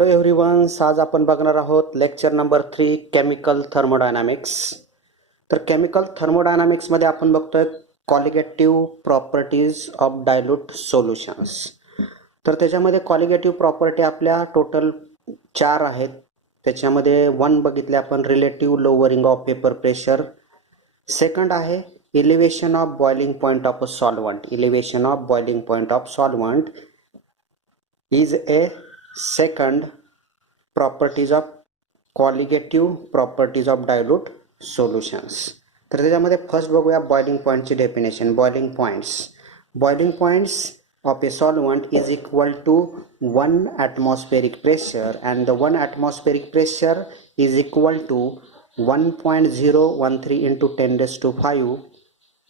Hello everyone, आज आपण बघणार आहोत लेक्चर नंबर 3 केमिकल थर्मोडायनामिक्स. तर केमिकल थर्मोडायनामिक्समध्ये आपण बघतोय colligative properties of dilute solutions. तर त्याच्यामध्ये कॉलिगेटिव्ह प्रॉपर्टी आपल्या टोटल 4 आहेत. त्याच्यामध्ये 1 बघितले आपण, relative lowering of vapour pressure. Second आहे elevation of boiling point of a solvent. Elevation of boiling point of solvent is a second properties of colligative properties of dilute solutions. तर त्याच्यामध्ये first बघूया boiling पॉइंटची definition. Boiling points of a solvent is equal to 1 atmospheric pressure and the 1 atmospheric pressure is equal to 1.013 into 10 raised to 5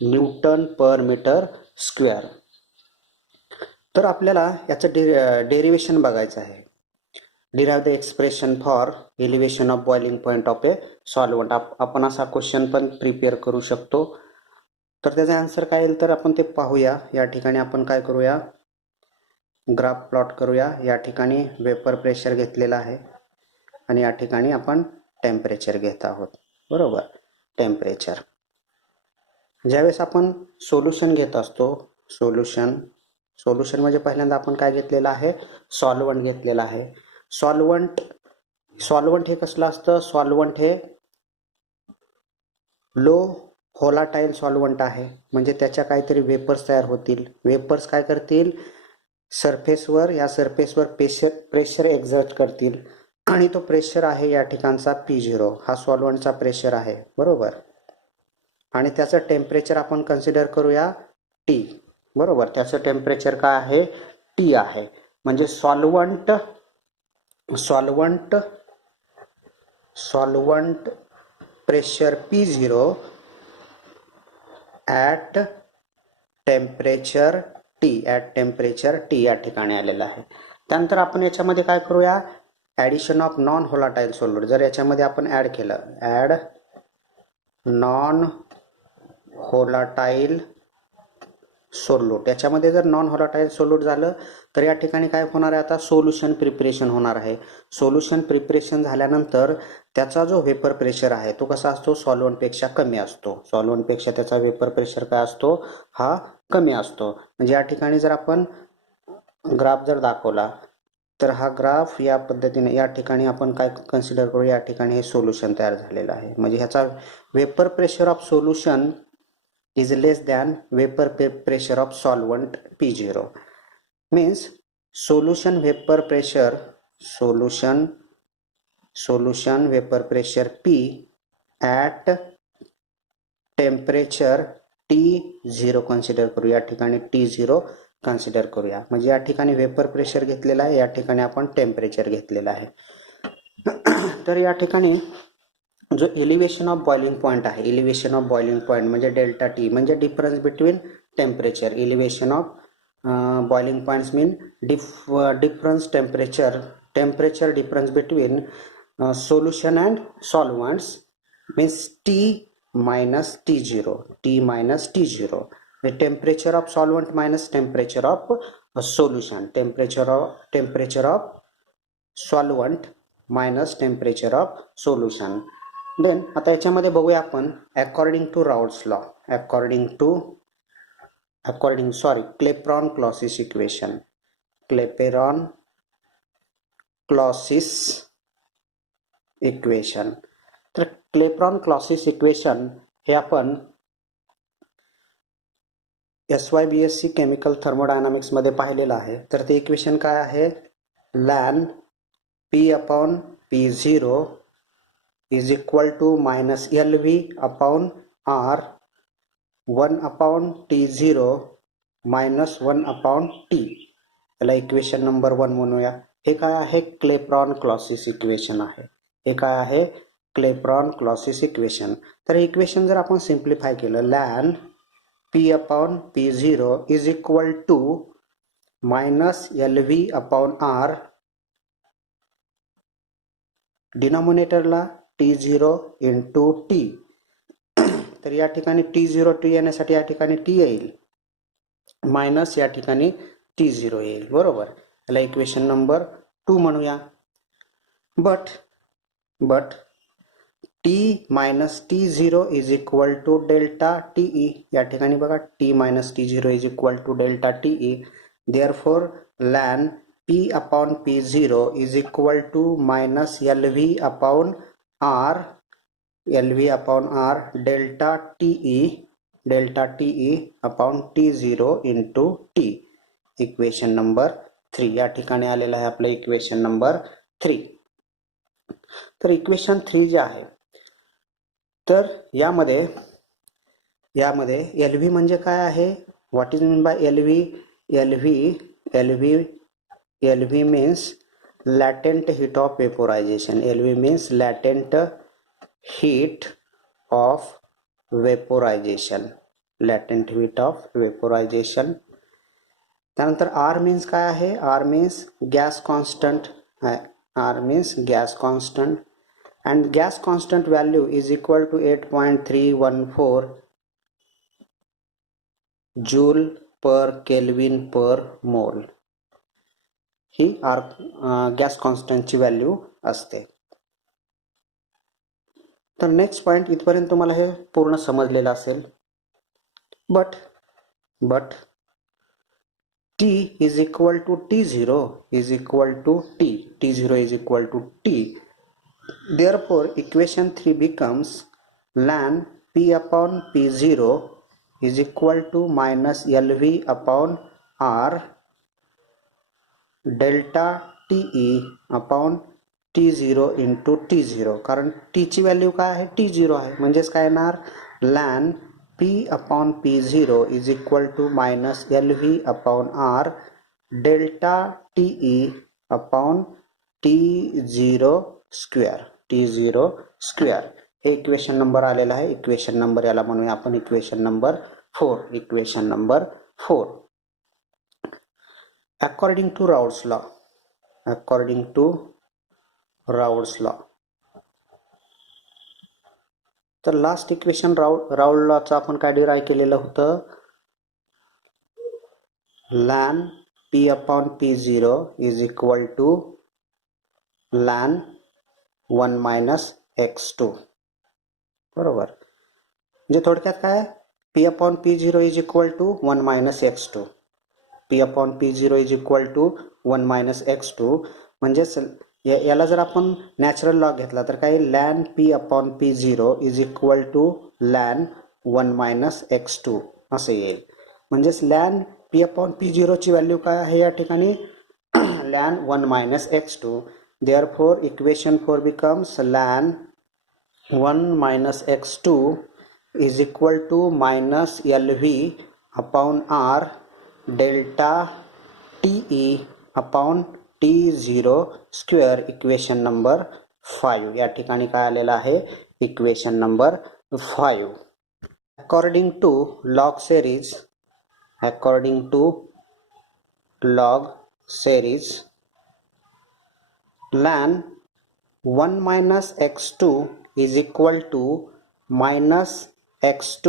Newton per meter square. तर आपल्याला याचं derivation बघायचं आहे. Derive the expression for elevation of boiling point of A solvent. आपण असा question पण prepare करू शकतो. तर त्याचा आन्सर काय येईल तर आपण ते पाहूया. या ठिकाणी आपण काय करूया, ग्राफ प्लॉट करूया. या ठिकाणी वेपर प्रेशर घेतलेला आहे आणि या ठिकाणी आपण टेम्परेचर घेत आहोत. बरोबर, टेम्परेचर. ज्यावेळेस आपण सोल्युशन घेत असतो, सोल्युशन म्हणजे पहिल्यांदा आपण काय घेतलेलं आहे, सॉल्वंट घेतलेला आहे. सॉल्वंट हे कसलं असतं, सॉल्वंट हे लो व्होलाटाईल सॉल्वंट आहे. म्हणजे त्याच्या काहीतरी वेपर्स तयार होतील. वेपर्स काय करतील, या सरफेसवर प्रेशर एक्झर्ट करतील आणि तो प्रेशर आहे या ठिकाणचा P0. हा सॉल्वंटचा प्रेशर आहे. बरोबर. आणि त्याचं टेम्परेचर आपण कन्सिडर करूया T. बरोबर, त्याचं टेम्परेचर काय आहे, T आहे. म्हणजे solvent pressure P0 at temperature T या ठिकाणी आलेला आहे. त्यानंतर आपण याच्यामध्ये काय करूया, addition of non volatile solute. जर याच्यामध्ये आपण ॲड केलं, ॲड नॉन व्होलाटाईल सोल्यूट. याच्यामध्ये जर नॉन व्होलाटाईल सोल्यूट झालं तर या ठिकाणी काय होणार आहे, आता सोल्युशन प्रिपरेशन होणार आहे. सोल्युशन प्रिपरेशन झाल्यानंतर त्याचा जो वेपर प्रेशर आहे तो कसा असतो, सॉल्वंटपेक्षा कमी असतो. सॉल्वंटपेक्षा त्याचा वेपर प्रेशर काय असतो, हा कमी असतो. म्हणजे या ठिकाणी जर आपण ग्राफ जर दाखवला तर हा ग्राफ या पद्धतीने, या ठिकाणी आपण काय कन्सिडर करू, या ठिकाणी हे सोल्युशन तयार झालेलं आहे. म्हणजे ह्याचा vapour pressure of solution is less than vapor pressure of solvent P0. means solution vapor pressure P at temperature T0 consider करू. या ठिकाणी T0 कन्सिडर करूया. म्हणजे या ठिकाणी वेपर प्रेशर घेतलेला आहे, या ठिकाणी आपण टेम्परेचर घेतलेला आहे. तर या ठिकाणी जो एलिव्हेशन ऑफ बॉइलिंग पॉइंट आहे, एलिव्हेशन ऑफ बॉइलिंग पॉइंट म्हणजे डेल्टा T, म्हणजे difference between temperature. Elevation of boiling points mean difference temperature difference between solution and solvents means T minus T0. Temperature of solvent minus temperature of solution. Temperature of solvent minus temperature of solution. Then आता याच्यामध्ये बघूया आपण according to Raoult's law, Clapeyron Clausius equation. तर Clapeyron Clausius equation हे आपण SYBSC chemical thermodynamics मध्ये पाहिलेलं आहे. तर ते इक्वेशन काय आहे, LAN P/P0 is equal to minus LV/R 1/T0 minus 1/T. याला इक्वेशन नंबर 1 म्हणूया. हे काय आहे, क्लेपेरॉन क्लॉसिस इक्वेशन आहे. हे काय आहे, क्लेपेरॉन क्लॉसिस इक्वेशन. तर हे इक्वेशन जर आपण सिम्प्लिफाय केलं, LAN P/P0 is equal to minus LV/R, डिनॉमिनेटरला T0 into T. तर या ठिकाणी T0 T येण्यासाठी या ठिकाणी T येईल, मायनस या ठिकाणी T0 येईल. बरोबर, याला इक्वेशन नंबर 2 म्हणूया. but T minus T0 is equal to delta TE. या ठिकाणी बघा T minus T0 is equal to delta TE. Therefore ln P upon P0 is equal to minus LV upon R delta TE upon T0 into T. Equation number 3 या ठिकाणी आलेला आहे आपलं equation number 3. तर equation 3 जे आहे तर यामध्ये LV म्हणजे काय आहे, what is mean by LV means latent heat of vaporization. LV means latent heat of vaporization. त्यानंतर R means काय आहे, R means gas constant. And gas constant value is equal to 8.314 joule per Kelvin per mole. He gas कॉन्स्टंटची value असते. तर next point इथपर्यंत तुम्हाला हे पूर्ण समजलेलं असेल. But T is equal to T0 is equal to T. T0 is equal to T. Therefore equation 3 becomes ln P upon P0 is equal to minus LV upon R delta TE upon T0 into T0. कारण T ची value काय आहे, T0 आहे. म्हणजेच काय येणार, ln P upon P0 is equal to minus LV upon R delta TE upon T0 square. हे equation number आलेला आहे. इक्वेशन नंबर याला म्हणूया आपण equation number 4. According to Raoult's law. तर लास्ट इक्वेशन राउल लॉचं आपण काय डिराइव केलेलं होतं, ln P upon P0 is equal to ln 1 minus x2. बरोबर. म्हणजे थोडक्यात काय, P upon P0 is equal to 1 minus x2. P upon P0 is equal to 1 minus x2. म्हणजेच याला जर आपण नॅचरल लॉग घेतला तर काय, ln P upon P0 is equal to ln 1 minus x2 असे येईल. म्हणजेच ln P upon P0 ची व्हॅल्यू काय आहे या ठिकाणी, ln 1 minus x2. Therefore equation 4 becomes ln 1 minus x2 is equal to minus LV upon R delta TE upon T0 square. Equation number 5 या ठिकाणी काय आलेला आहे, equation number 5. According to log series ln 1 minus x2 is equal to minus x2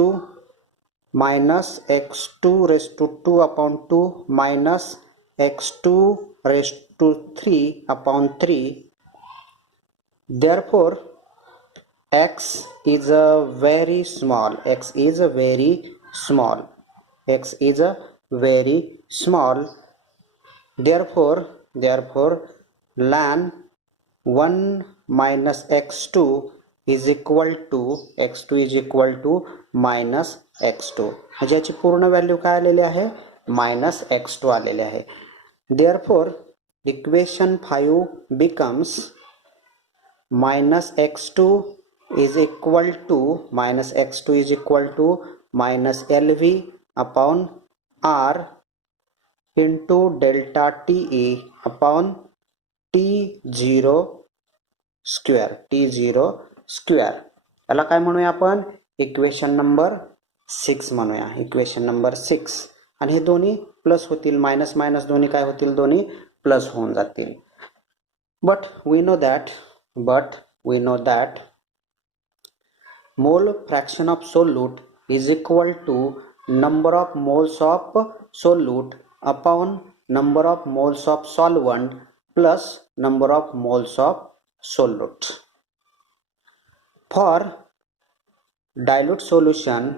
raised to 2 upon 2 minus x2 raised to 3 upon 3. Therefore x is a very small. Therefore ln 1 minus x2 is equal to minus x2. म्हणजे याची पूर्ण value काय आलेली आहे, minus x2 आलेली आहे. Therefore equation 5 becomes minus x2 is equal to minus LV upon R into delta TE upon T0 square. याला काय म्हणूया आपण, इक्वेशन नंबर 6 म्हणूया. Equation number 6. आणि हे दोन्ही प्लस होतील, मायनस मायनस दोन्ही काय होतील, दोन्ही प्लस होऊन जातील. But we know that mole fraction of solute is equal to number of moles of solute upon number of moles of solvent plus number of moles of solute. For dilute solution,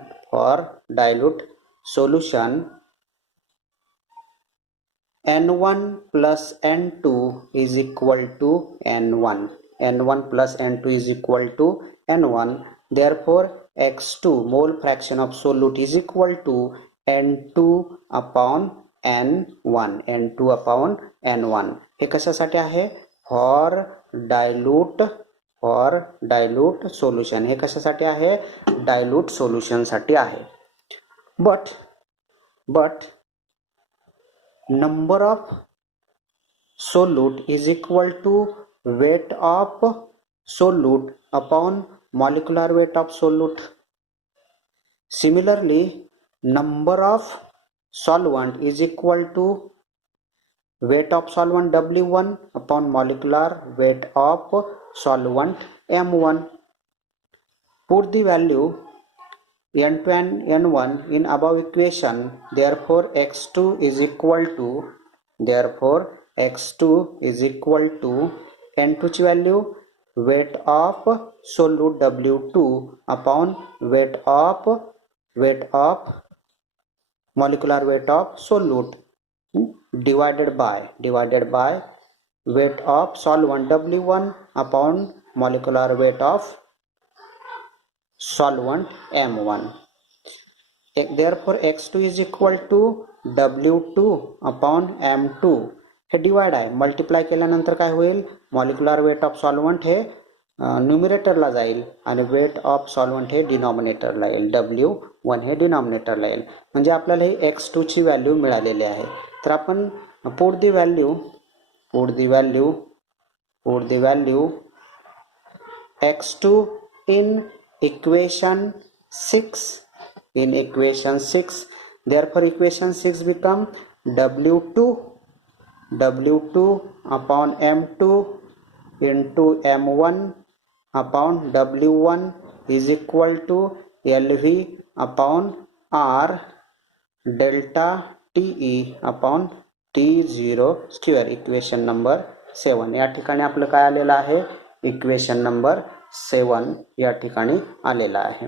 N1 plus N2 is equal to N1. N1 plus N2 is equal to N1. Therefore, X2 mole fraction of solute is equal to N2 upon N1. N2 upon N1. हे कशासाठी आहे? For dilute solution. हे कशासाठी आहे? Dilute solution साठी आहे. but number of solute is equal to weight of solute upon molecular weight of solute. Similarly, number of solvent is equal to weight of solvent W1 upon molecular weight of solvent M1. Put the value N2 and N1 in above equation. Therefore, X2 is equal to N2 ची value weight of solute W2 upon weight of molecular weight of solute divided by weight of solvent W1 upon molecular weight of solvent M1. Therefore, X2 is equal to W2 upon M2. हे divide आहे. Multiply केल्यानंतर काय होईल? Molecular weight of solvent हे न्यूमरेटरला जाईल आणि weight of solvent हे डिनॉमिनेटरला येईल. W1 हे डिनॉमिनेटरला येईल. म्हणजे आपल्याला हे X2 ची व्हॅल्यू मिळालेली आहे. तर आपण put the value X2 in equation 6. Therefore, equation 6 become W2 upon M2 into M1 upon W1 is equal to LV upon R delta TE upon T0 square. Equation number 7. या ठिकाणी आपलं काय आलेलं आहे? इक्वेशन नंबर 7 या ठिकाणी आलेला आहे.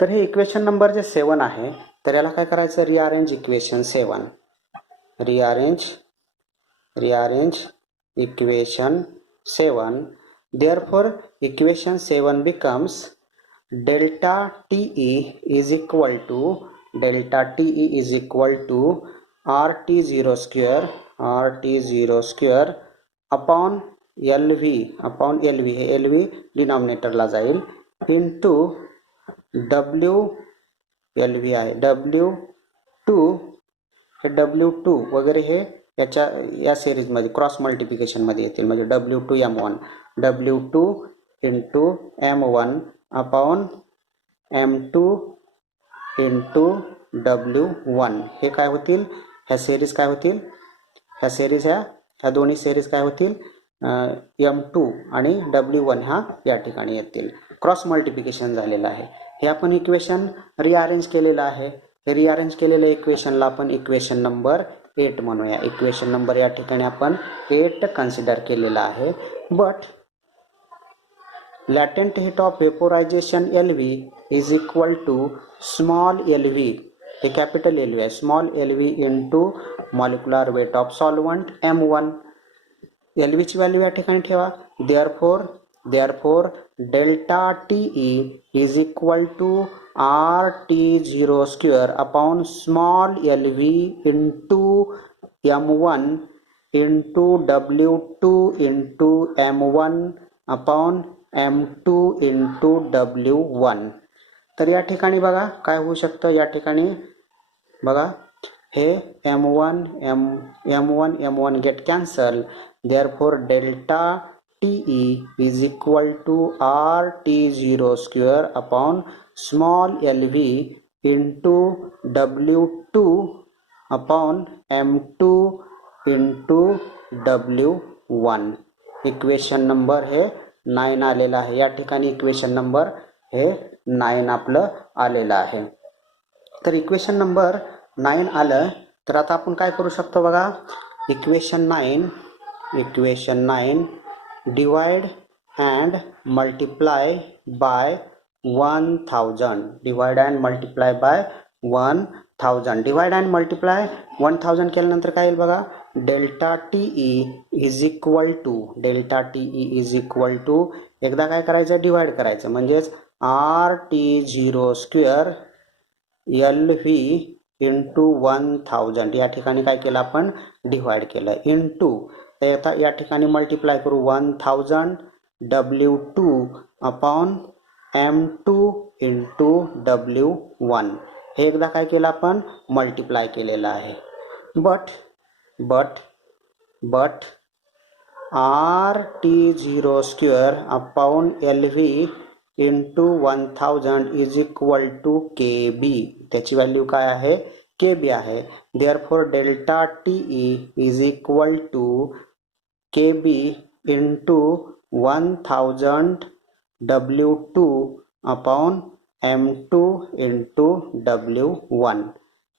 तर हे इक्वेशन नंबर जे 7 आहे, तर याला काय करायचं? Rearrange equation 7. Rearrange equation 7. Therefore, equation 7 becomes delta TE is equal to RT0 square upon LV हे LV डिनॉमिनेटरला जाईल इंटू LV आहे W2 हे W2 वगैरे हे या सिरीज मध्ये क्रॉस मल्टिप्लिकेशन मध्ये येतील. म्हणजे W2 into M1 upon M2 into W1 हे काय होतील? ह्या सिरीज काय होतील? ह्या दोन्ही सिरीज काय होतील? M2 आणि W1 ह्या या ठिकाणी येतील. क्रॉस मल्टिप्लिकेशन झालेलं आहे. हे आपण इक्वेशन रिअरेंज केलेलं आहे. हे रिअरेंज केलेल्या इक्वेशनला आपण इक्वेशन नंबर 8 म्हणूया. इक्वेशन नंबर या ठिकाणी आपण 8 कन्सिडर केलेला आहे. But latent heat of vaporization LV is equal to small LV हे कॅपिटल LV आहे. Small LV into molecular weight of solvent M1. LV ची व्हॅल्यू या ठिकाणी ठेवा. Therefore, delta TE is equal to RT0 square upon small LV into M1 into W2 into M1 upon M2 into W1. तर या ठिकाणी बघा काय होऊ शकतं? या ठिकाणी बघा हे M1 get cancel. Therefore, delta TE is equal to RT0 square upon small LV into W2 upon M2 into W1. Equation number हे 9 आलेला आहे. या ठिकाणी इक्वेशन नंबर हे 9 आपलं आलेलं आहे. तर इक्वेशन नंबर 9 आलं. तर आता आपण काय करू शकतो बघा? Equation 9 divide and multiply by 1000. Divide and multiply by 1000. Divide and multiply 1000 केल्यानंतर काय येईल बघा, delta T is equal to, delta T is equal to, एकदा काय करायचं, डिवाइड करायचं, म्हणजेच R T zero square L V into 1000. या ठिकाणी काय केलं आपण, डिवाइड केलं, इंटू आता या ठिकाणी मल्टिप्लाय करू 1000 W2 upon M2 into W1. हे एकदा काय केलं आपण, मल्टिप्लाय केलेलं आहे. But R T zero square upon L V into 1000 is equal to K B. त्याची व्हॅल्यू काय आहे, के बी आहे. Therefore delta T is equal to K B into 1000 W2 upon M2 into W1.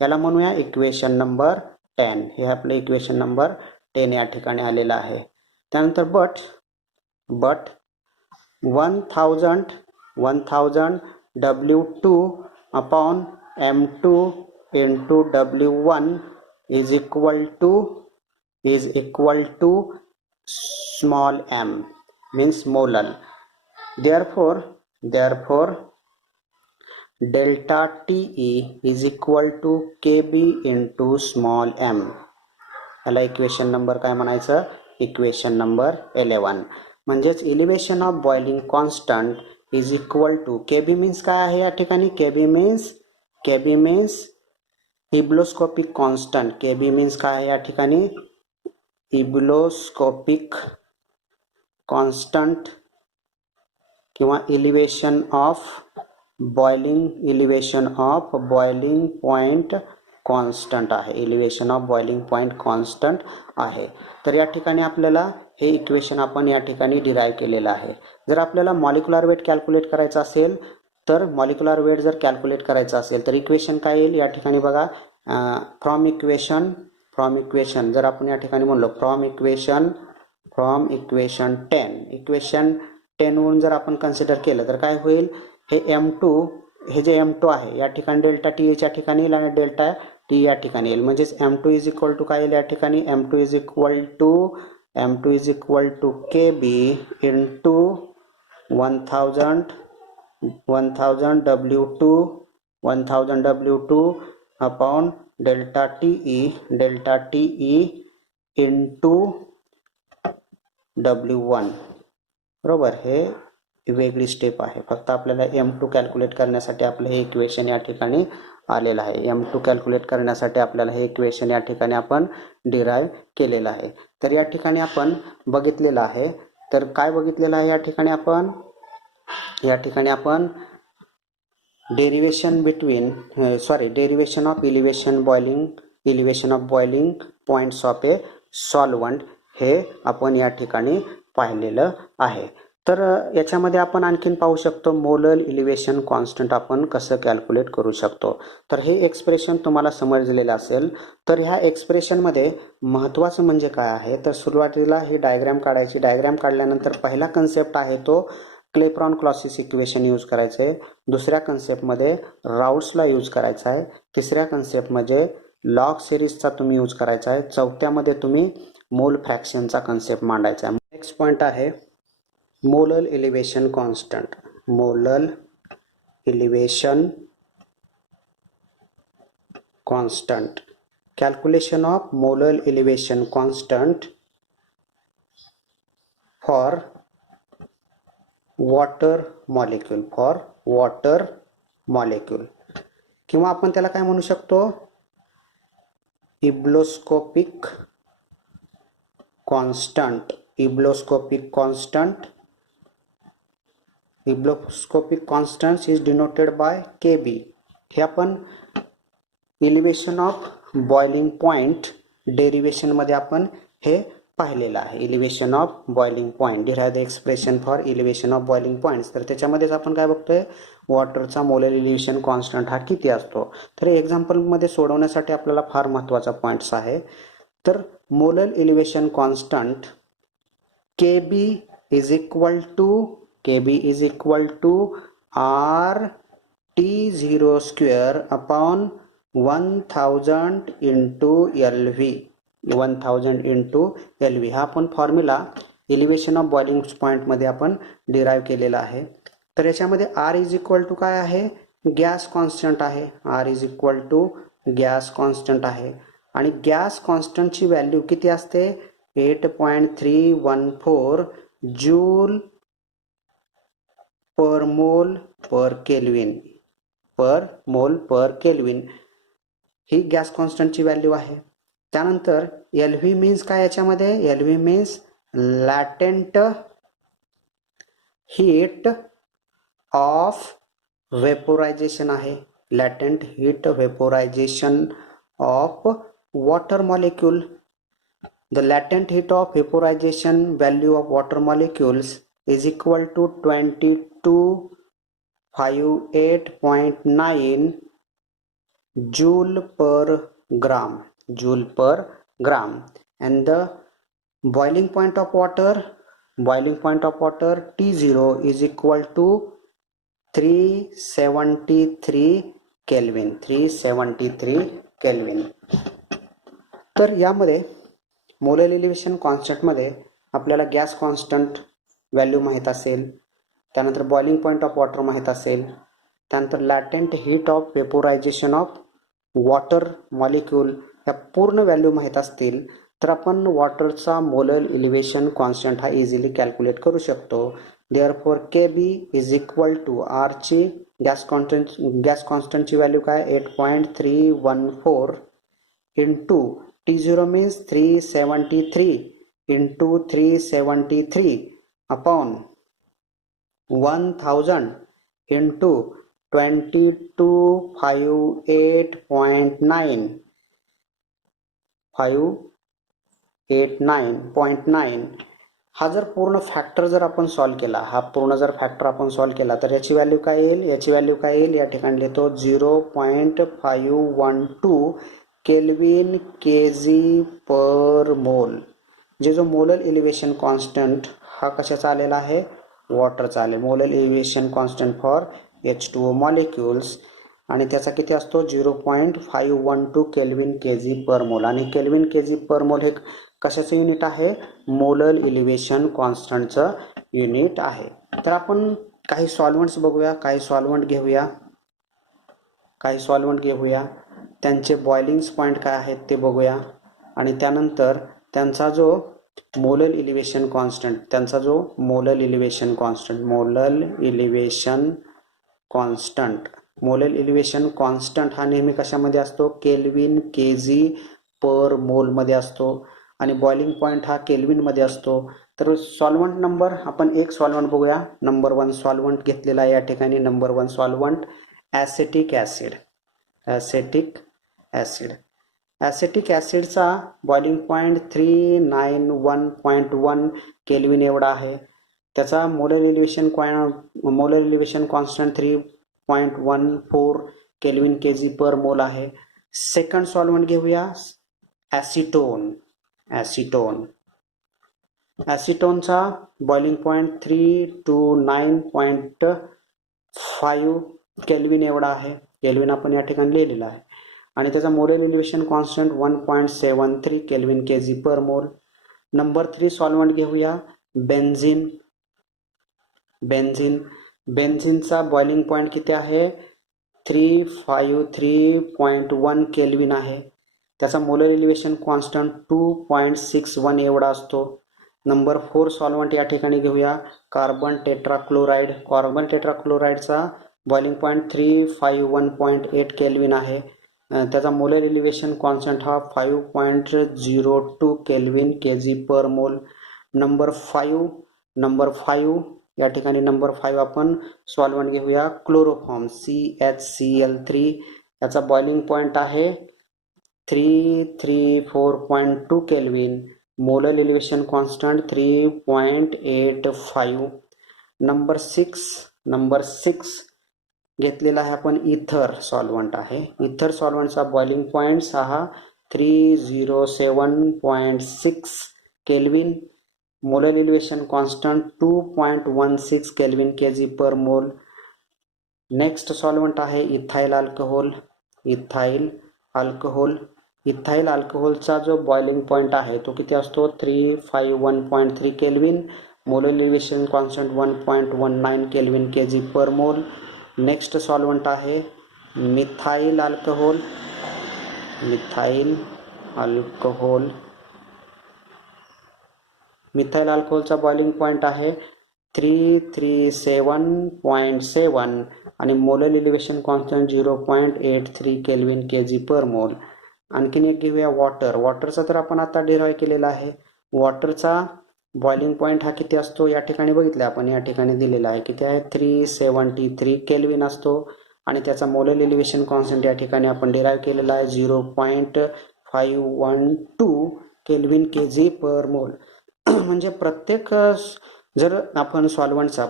याला म्हणूया equation number 10. हे आपलं equation number 10 या ठिकाणी आलेलं आहे. त्यानंतर but 1000 W2 upon M2 into W1 is equal to small m means molar. Therefore delta TE is equal to KB into small m. याला इक्वेशन नंबर काय म्हणायचं, इक्वेशन नंबर 11. म्हणजेच elevation of boiling constant is equal to, KB means काय आहे या ठिकाणी, KB means ebullioscopic constant. KB means काय आहे या ठिकाणी, इब्लोस्कोपिक कॉन्स्टंट किंवा elevation of boiling point constant आहे, elevation of boiling point constant आहे. तर या ठिकाणी आपल्याला हे इक्वेशन आपण या ठिकाणी डिराईव्ह केलेलं आहे. जर आपल्याला मॉलिक्युलर वेट कॅल्क्युलेट करायचं असेल तर मॉलिक्युलर वेट जर कॅल्क्युलेट करायचं असेल तर इक्वेशन काय येईल या ठिकाणी बघा, फ्रॉम इक्वेशन जर आपण या ठिकाणी म्हणलो फ्रॉम इक्वेशन 10, इक्वेशन 10 वरून जर आपण कन्सिडर केलं तर काय होईल, हे M2, हे जे M2 आहे या ठिकाणी डेल्टा टी एच्या ठिकाणी येईल आणि डेल्टा टी या ठिकाणी येईल. म्हणजेच M2 इज इक्वल टू काय येईल या ठिकाणी, M2 is equal to KB into 1000 W2 upon delta TE into W1. बरोबर, हे वेगळी स्टेप आहे. फक्त आपल्याला M2 कॅल्क्युलेट करण्यासाठी आपलं हे इक्वेशन या ठिकाणी आलेलं आहे. M2 कॅल्क्युलेट करण्यासाठी आपल्याला हे इक्वेशन या ठिकाणी आपण डिराईव्ह केलेलं आहे. तर या ठिकाणी आपण बघितलेलं आहे. तर काय बघितलेलं आहे या ठिकाणी आपण derivation of elevation of boiling points of A solvent हे आपण या ठिकाणी पाहिलेलं आहे. तर याच्यामध्ये आपण आणखीन पाहू शकतो मोलर इलिव्हेशन कॉन्स्टंट आपण कसं कॅल्क्युलेट करू शकतो. तर हे एक्सप्रेशन तुम्हाला समजलेलं असेल. तर ह्या एक्सप्रेशनमध्ये महत्त्वाचं म्हणजे काय आहे, तर सुरुवातीला ही डायग्रॅम काढायची. डायग्रॅम काढल्यानंतर पहिला कन्सेप्ट आहे तो क्लेप्रॉन क्लॉसिस इक्वेशन यूज करायचं आहे. दुसऱ्या कन्सेप्टमध्ये राऊट्सला यूज करायचा आहे. तिसऱ्या कन्सेप्टमध्ये लॉग सिरीजचा तुम्ही यूज करायचा आहे. चौथ्यामध्ये तुम्ही मोल फ्रॅक्शनचा कन्सेप्ट मांडायचा आहे. नेक्स्ट पॉईंट आहे molar elevation constant. Molar elevation constant, calculation of molar elevation constant for water molecule किंवा आपण त्याला काय म्हणू शकतो, ebullioscopic constant is denoted by KB. हे आपण elevation of boiling point derivation मध्ये आपण हे पाहिलेलं आहे. Elevation of boiling point, derive the expression for elevation of boiling points. तर त्याच्यामध्येच आपण काय बघतोय, वॉटरचा मोलर इलिव्हेशन कॉन्स्टंट हा किती असतो. तर एक्झाम्पलमध्ये सोडवण्यासाठी आपल्याला फार महत्त्वाचा पॉईंट्स आहे. तर molar elevation constant KB is equal to Kb is equal to RT0 square upon 1000 into LV. 1000 into LV हा आपण formula elevation of boiling point मध्ये आपण डिराइव्ह केलेला आहे. तर याच्यामध्ये R इज इक्वल टू काय आहे, गॅस कॉन्स्टंट आहे. R is equal to gas constant आहे आणि गॅस कॉन्स्टंटची व्हॅल्यू किती असते, 8.314 joule per mole per kelvin ही गॅस कॉन्स्टंटची व्हॅल्यू आहे. त्यानंतर LV मीन्स काय, याच्यामध्ये LV means latent heat of vaporization आहे. Latent heat vaporization of water molecule. The latent heat of vaporization value of water molecules is equal to 2258.9 joule per gram. And the boiling point of water T0 is equal to 373 Kelvin. तर यामध्ये molar elevation कॉन्स्टंटमध्ये आपल्याला gas constant value माहीत असेल, त्यानंतर boiling point of water माहीत असेल, त्यानंतर latent heat of vaporization of water molecule या पूर्ण व्हॅल्यू माहीत असतील तर आपण वॉटरचा मोलर एलिव्हेशन कॉन्स्टंट हा इझिली कॅल्क्युलेट करू शकतो. Therefore Kb is equal to R ची गॅस कॉन्स्टंटची व्हॅल्यू काय, 8.314 into T0 means 373 into 373 upon 1000 into 589.9 हा जर पूर्ण फॅक्टर जर आपण सॉल्व केला, तर याची व्हॅल्यू काय येईल, या ठिकाणी लिहितो 0.512 केल्विन केजी पर मोल. जो मोलर एलिव्हेशन कॉन्स्टंट हा कशाचा आलेला आहे, वॉटरचा आले. Molar elevation constant for H2O molecules आणि त्याचा किती असतो, 0.512 केल्विन केजी पर मोल. आणि केल्विन केजी पर मोल हे कशाचं युनिट आहे, मोलर एलिव्हेशन कॉन्स्टंटचं युनिट आहे. तर आपण काही सॉल्व्हंट्स बघूया, काही सॉल्व्हंट घेऊया, त्यांचे बॉइलिंग पॉइंट काय आहेत ते बघूया आणि त्यानंतर त्यांचा जो मोलर एलिव्हेशन कॉन्स्टंट हा नेहमी कशामध्ये असतो, केल्विन केजी पर मोल मध्ये असतो आणि बॉइलिंग पॉइंट हा केल्विन मध्ये असतो. तर सॉल्व्हंट नंबर आपण एक सॉल्व्हंट बघूया. नंबर 1 सॉल्व्हंट घेतलेला आहे या ठिकाणी. नंबर 1 सॉल्व्हंट ॲसेटिक ॲसिडचा बॉइलिंग पॉइंट 391.1 केल्विन एवढा आहे. त्याचा molar elevation constant 3.14 kelvin KG per mole आहे. सेकंड सॉल्व्हंट घेऊया, ॲसिटोनचा बॉइलिंग पॉइंट 329.5 केल्विन एवढा आहे. केल्विन आपण या ठिकाणी लिहिलेला आहे आणि त्याचा molar elevation constant 1.73 kelvin KG per mole. Number 3 solvent घेऊया, बेन्झिनचा बॉइलिंग पॉइंट किती आहे, 353.1 केल्विन आहे. त्याचा मोलर एलिव्हेशन कॉन्स्टंट 2.61 एवढा असतो. नंबर 4 सॉल्व्हंट या ठिकाणी घेऊया, कार्बन टेट्राक्लोराइडचा बॉइलिंग पॉइंट 351.8 केल्विन आहे. त्याचा मोलर एलिव्हेशन कॉन्स्टंट हा 5.02 kelvin KG per mole. Number 5 या ठिकाणी नंबर 5 आपण सॉल्व्हंट घेऊया, क्लोरोफॉर्म CHCl3. याचा बॉइलिंग पॉइंट आहे 334.2 kelvin. Molar elevation constant 3.85. Number 6 घेतलेला आहे आपण, इथर सॉल्व्हंट आहे. इथर सॉल्व्हंटचा बॉइलिंग पॉइंट हा 307.6 kelvin. Molar elevation constant 2.16 kelvin kg पर मोल. नेक्स्ट सॉल्वंट आहे इथाइल अल्कोहोल. इथाइल अल्कोहोलचा जो बॉइलिंग पॉईंट आहे तो किती असतो 351.3 kelvin. Molar elevation constant 1.19 kelvin kg पर मोल. नेक्स्ट सॉल्वंट आहे मिथाइल अल्कोहोलचा बॉइलिंग पॉईंट आहे 337.7 आणि molar elevation constant 0.83 kelvin kg पर मोल. आणखीन एक घेऊया वॉटरचा तर आपण आता डिराईव्ह केलेला आहे. वॉटरचा बॉइलिंग पॉईंट हा किती असतो या ठिकाणी बघितलं आपण, या ठिकाणी दिलेला आहे किती आहे 373 केल्विन असतो आणि त्याचा मोलर इलिव्हेशन कॉन्स्टंट या ठिकाणी आपण डिराईव्ह केलेला आहे 0.512 केल्विन kg पर मोल. म्हणजे जर आपण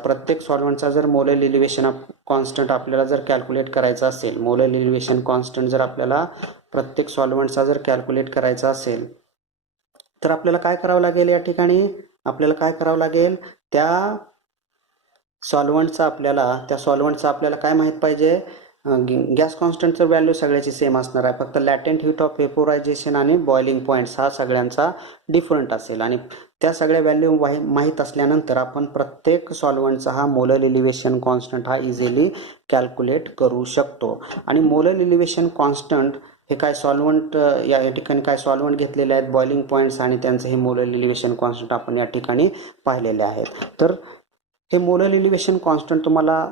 प्रत्येक सॉल्वंटचा जर मोलर इलिव्हेशन कॉन्स्टंट आपल्याला जर कॅल्क्युलेट करायचा असेल, मोलर इलिव्हेशन कॉन्स्टंट जर आपल्याला प्रत्येक सॉल्वंटचा जर कॅल्क्युलेट करायचा असेल तर आपल्याला काय करावं लागेल, या ठिकाणी आपल्याला काय करावं लागेल, त्या सॉल्वंटचा आपल्याला काय माहित पाहिजे, गॅस कॉन्स्टंटचं व्हॅल्यू सगळ्याची सेम असणार आहे, फक्त लॅटेंट हीट ऑफ वेपोरायझेशन आणि बॉइलिंग पॉईंट्स हा सगळ्यांचा डिफरंट असेल. आणि त्या सगळ्या व्हॅल्यू माहीत असल्यानंतर आपण प्रत्येक सॉल्वंटचा हा मोलर इलिव्हेशन कॉन्स्टंट हा इझिली कॅल्क्युलेट करू शकतो. आणि मोलर इलिव्हेशन कॉन्स्टंट हे काय सॉल्वंट या ठिकाणी काय सॉल्वंट घेतलेले आहेत, बॉइलिंग पॉईंट्स आणि त्यांचं हे मोलर इलिव्हेशन कॉन्स्टंट आपण या ठिकाणी पाहिलेले आहेत. तर हे मोलर इलिव्हेशन कॉन्स्टंट तुम्हाला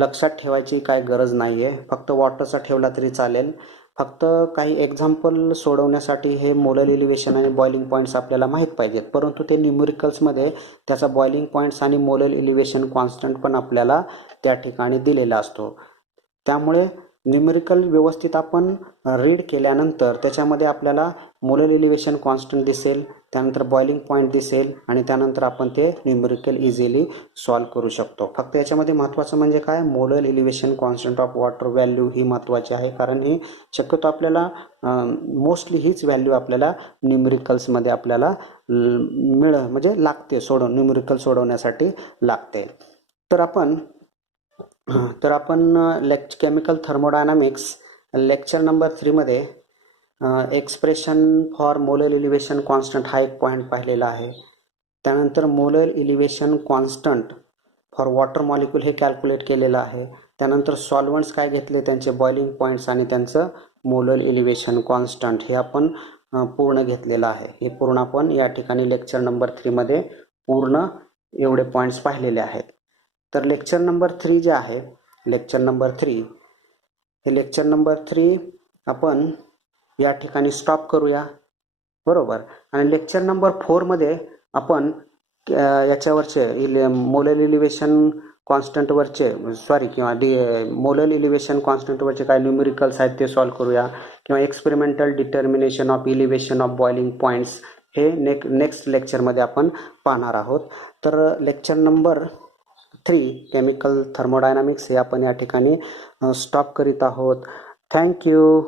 लक्षात ठेवायची काय गरज नाही आहे, फक्त वॉटरचा ठेवला तरी चालेल. फक्त काही एक्झाम्पल सोडवण्यासाठी हे मोलर इलिव्हेशन आणि बॉइलिंग पॉईंट्स आपल्याला माहीत पाहिजेत, परंतु ते न्यूमेरिकल्समध्ये त्याचा बॉइलिंग पॉईंट्स आणि मोलर इलिव्हेशन कॉन्स्टंट पण आपल्याला त्या ठिकाणी दिलेला असतो. त्यामुळे न्यूमेरिकल व्यवस्थित आपण रीड केल्यानंतर त्याच्यामध्ये आपल्याला मोलर इलिव्हेशन कॉन्स्टंट दिसेल, त्यानंतर बॉइलिंग पॉईंट दिसेल आणि त्यानंतर आपण ते न्यूमेरिकल इझिली सॉल्व करू शकतो. फक्त याच्यामध्ये महत्त्वाचं म्हणजे काय, molar elevation constant of water value ही महत्त्वाची आहे, कारण ही शक्यतो आपल्याला मोस्टली हीच व्हॅल्यू आपल्याला न्यूमेरिकल्समध्ये आपल्याला म्हणजे लागते न्यूमेरिकल सोडवण्यासाठी लागते. तर आपण केमिकल थर्मोडायनामिक्स लेक्चर नंबर 3 मध्ये expression for molar elevation constant हा एक पॉईंट पाहिलेला आहे. त्यानंतर molar elevation constant for water molecule हे कॅल्क्युलेट केलेलं आहे. त्यानंतर सॉल्वंट्स काय घेतले, त्यांचे बॉइलिंग पॉईंट्स आणि त्यांचं मोलर इलिव्हेशन कॉन्स्टंट हे आपण पूर्ण घेतलेलं आहे. हे पूर्ण आपण या ठिकाणी लेक्चर नंबर 3 मध्ये पूर्ण एवढे पॉईंट्स पाहिलेले आहेत. तर लेक्चर नंबर 3 जे आहे, लेक्चर नंबर 3 आपण या ठिकाणी स्टॉप करूया, बरोबर. आणि लेक्चर नंबर 4 मध्ये आपण याच्यावरचे मोलर इलिव्हेशन कॉन्स्टंटवरचे मोलर इलिव्हेशन कॉन्स्टंटवरचे काय न्यूमेरिकल्स आहेत ते सॉल्व करूया, किंवा experimental determination of elevation of boiling points हे नेक्स्ट लेक्चरमध्ये आपण पाहणार आहोत. तर लेक्चर नंबर 3 केमिकल थर्मोडायनामिक्स हे आपण या ठिकाणी स्टॉप करीत आहोत. थँक्यू.